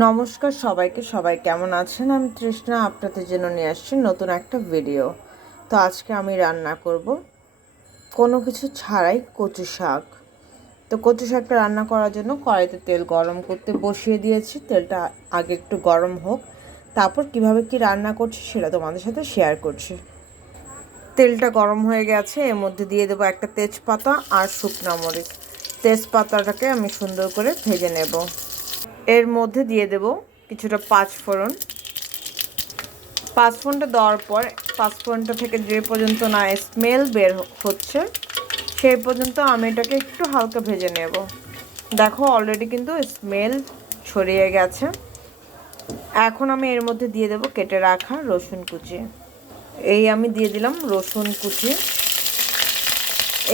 নমস্কার সবাইকে, সবাই কেমন আছেন? আমি তৃষ্ণা, আপনাদের জন্য নিয়ে আসছি নতুন একটা ভিডিও তো আজকে আমি রান্না করব কোনো কিছু ছাড়াই কচু শাক। তো কচু শাকটা রান্না করার জন্য কড়াইতে তেল গরম করতে বসিয়ে দিয়েছি। তেলটা আগে একটু গরম হোক, তারপর কীভাবে কি রান্না করছি সেটা তোমাদের সাথে শেয়ার করছি। তেলটা গরম হয়ে গেছে, এর মধ্যে দিয়ে দেবো একটা তেজপাতা আর শুকনো মরিচ। তেজপাতাটাকে আমি সুন্দর করে ভেজে নেব। এর মধ্যে দিয়ে দেব কিছুটা পাঁচ ফোড়ন। পাঁচ ফোড়নটা দেওয়ার পর, পাঁচ ফোড়নটা থেকে যে পর্যন্ত না স্মেল বের হচ্ছে, সেই পর্যন্ত আমি এটাকে একটু হালকা ভেজে নেব। দেখো অলরেডি কিন্তু স্মেল ছড়িয়ে গেছে। এখন আমি এর মধ্যে দিয়ে দেব কেটে রাখা রসুন কুচি। এই আমি দিয়ে দিলাম রসুন কুচি।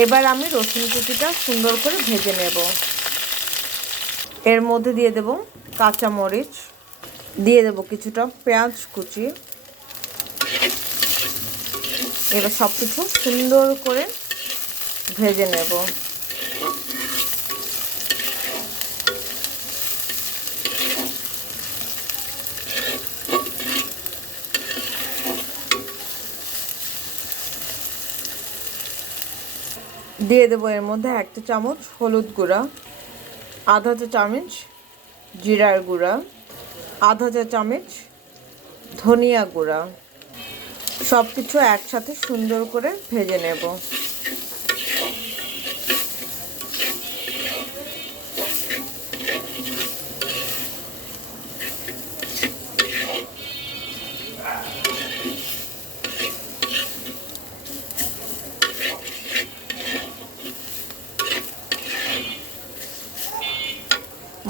এবার আমি রসুন কুচিটা সুন্দর করে ভেজে নেব। এর মধ্যে দিয়ে দেব কাঁচা মরিচ দিয়ে দেব কিছুটা পেঁয়াজ কুচি। এবার সব কিছু সুন্দর করে ভেজে নেব। দিয়ে দেবো এর মধ্যে একটা চামচ হলুদ গুঁড়া। আধা চা চামচ জিরার গুঁড়া, আধা চা চামচ ধনিয়া গুঁড়া। সব কিছু একসাথে সুন্দর করে ভেজে নেব।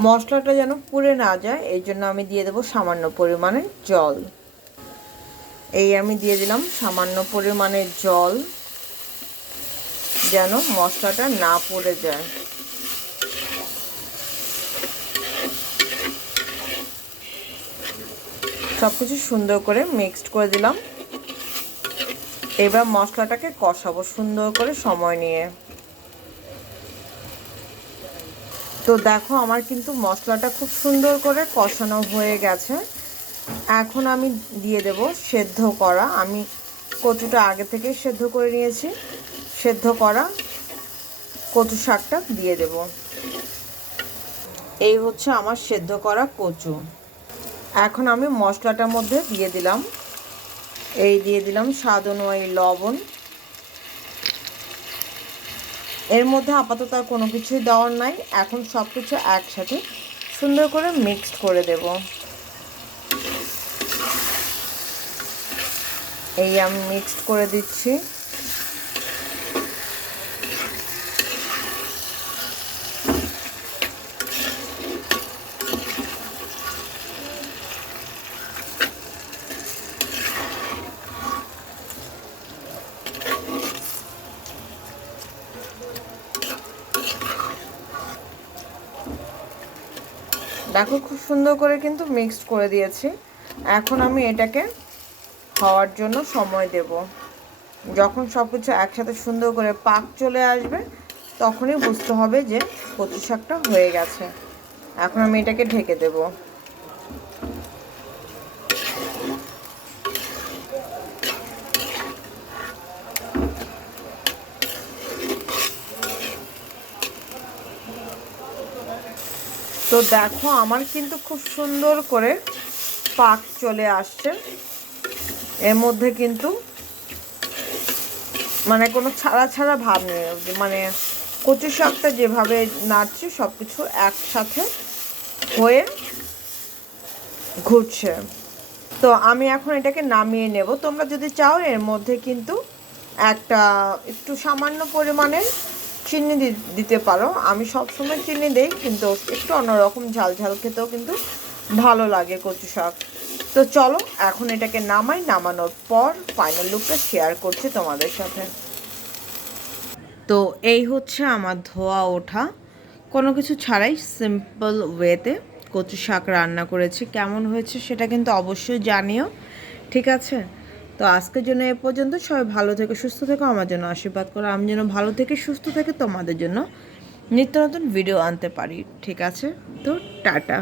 মশলাটা যেন পুড়ে না যায় এই জন্য আমি দিয়ে দেবো সামান্য পরিমাণে জল। এই আমি দিয়ে দিলাম সামান্য পরিমাণে জল, যেন মশলাটা না পড়ে যায়। সব কিছু সুন্দর করে মিক্সড করে দিলাম। এবার মশলাটাকে কষাবো সুন্দর করে সময় নিয়ে। তো দেখো, আমার কিন্তু মশলাটা খুব সুন্দর করে কষানো হয়ে গেছে। এখন আমি দিয়ে দেব সেদ্ধ করা। আমি কচুটা আগে থেকেই সেদ্ধ করে নিয়েছি। সেদ্ধ করা কচু শাকটা দিয়ে দেব। এই হচ্ছে আমার সেদ্ধ করা কচু। এখন আমি মশলাটার মধ্যে দিয়ে দিলাম। এই দিয়ে দিলাম স্বাদ অনুযায়ী লবণ। এর মধ্যে আপাতত আর কোনো কিছুই দেওয়ার নাই। এখন সব কিছু একসাথে সুন্দর করে মিক্সড করে দেব। এই আমি মিক্সড করে দিচ্ছি। দেখো খুব সুন্দর করে কিন্তু মিক্সড করে দিয়েছি। এখন আমি এটাকে হওয়ার জন্য সময় দেব। যখন সব কিছু একসাথে সুন্দর করে পাক চলে আসবে, তখনই বুঝতে হবে যে কচু শাকটা হয়ে গেছে। এখন আমি এটাকে ঢেকে দেবো। তো দেখো, আমার কিন্তু খুব সুন্দর করে পাক চলে আসছে। এর মধ্যে কিন্তু মানে কোনো ছাড়া ছাড়া ভাব নেই। মানে কচু শাকটা যেভাবে নাড়ছে সব কিছু একসাথে হয়ে ঘুরছে। তো আমি এখন এটাকে নামিয়ে নেব। তোমরা যদি চাও, এর মধ্যে কিন্তু একটা একটু সামান্য পরিমাণে চিনি দিতে পারো। আমি সবসময় চিনি দিই, কিন্তু একটু অন্যরকম ঝাল ঝাল খেতেও কিন্তু ভালো লাগে কচু শাক। তো চলো, এখন এটাকে নামাই। নামানোর পর ফাইনাল লুকটা শেয়ার করছি তোমাদের সাথে। তো এই হচ্ছে আমার ধোয়া ওঠা। কোনো কিছু ছাড়াই সিম্পল ওয়েতে কচু শাক রান্না করেছি। কেমন হয়েছে সেটা কিন্তু অবশ্যই জানিও। ঠিক আছে? তো আজকের জন্য এ পর্যন্ত। সবাই ভালো থেকে, সুস্থ থেকো, আমার জন্য আশীর্বাদ করো। আমি যেন ভালো থেকে সুস্থ থেকে তোমাদের জন্য নিত্য নতুন ভিডিও আনতে পারি। ঠিক আছে? তো টাটা।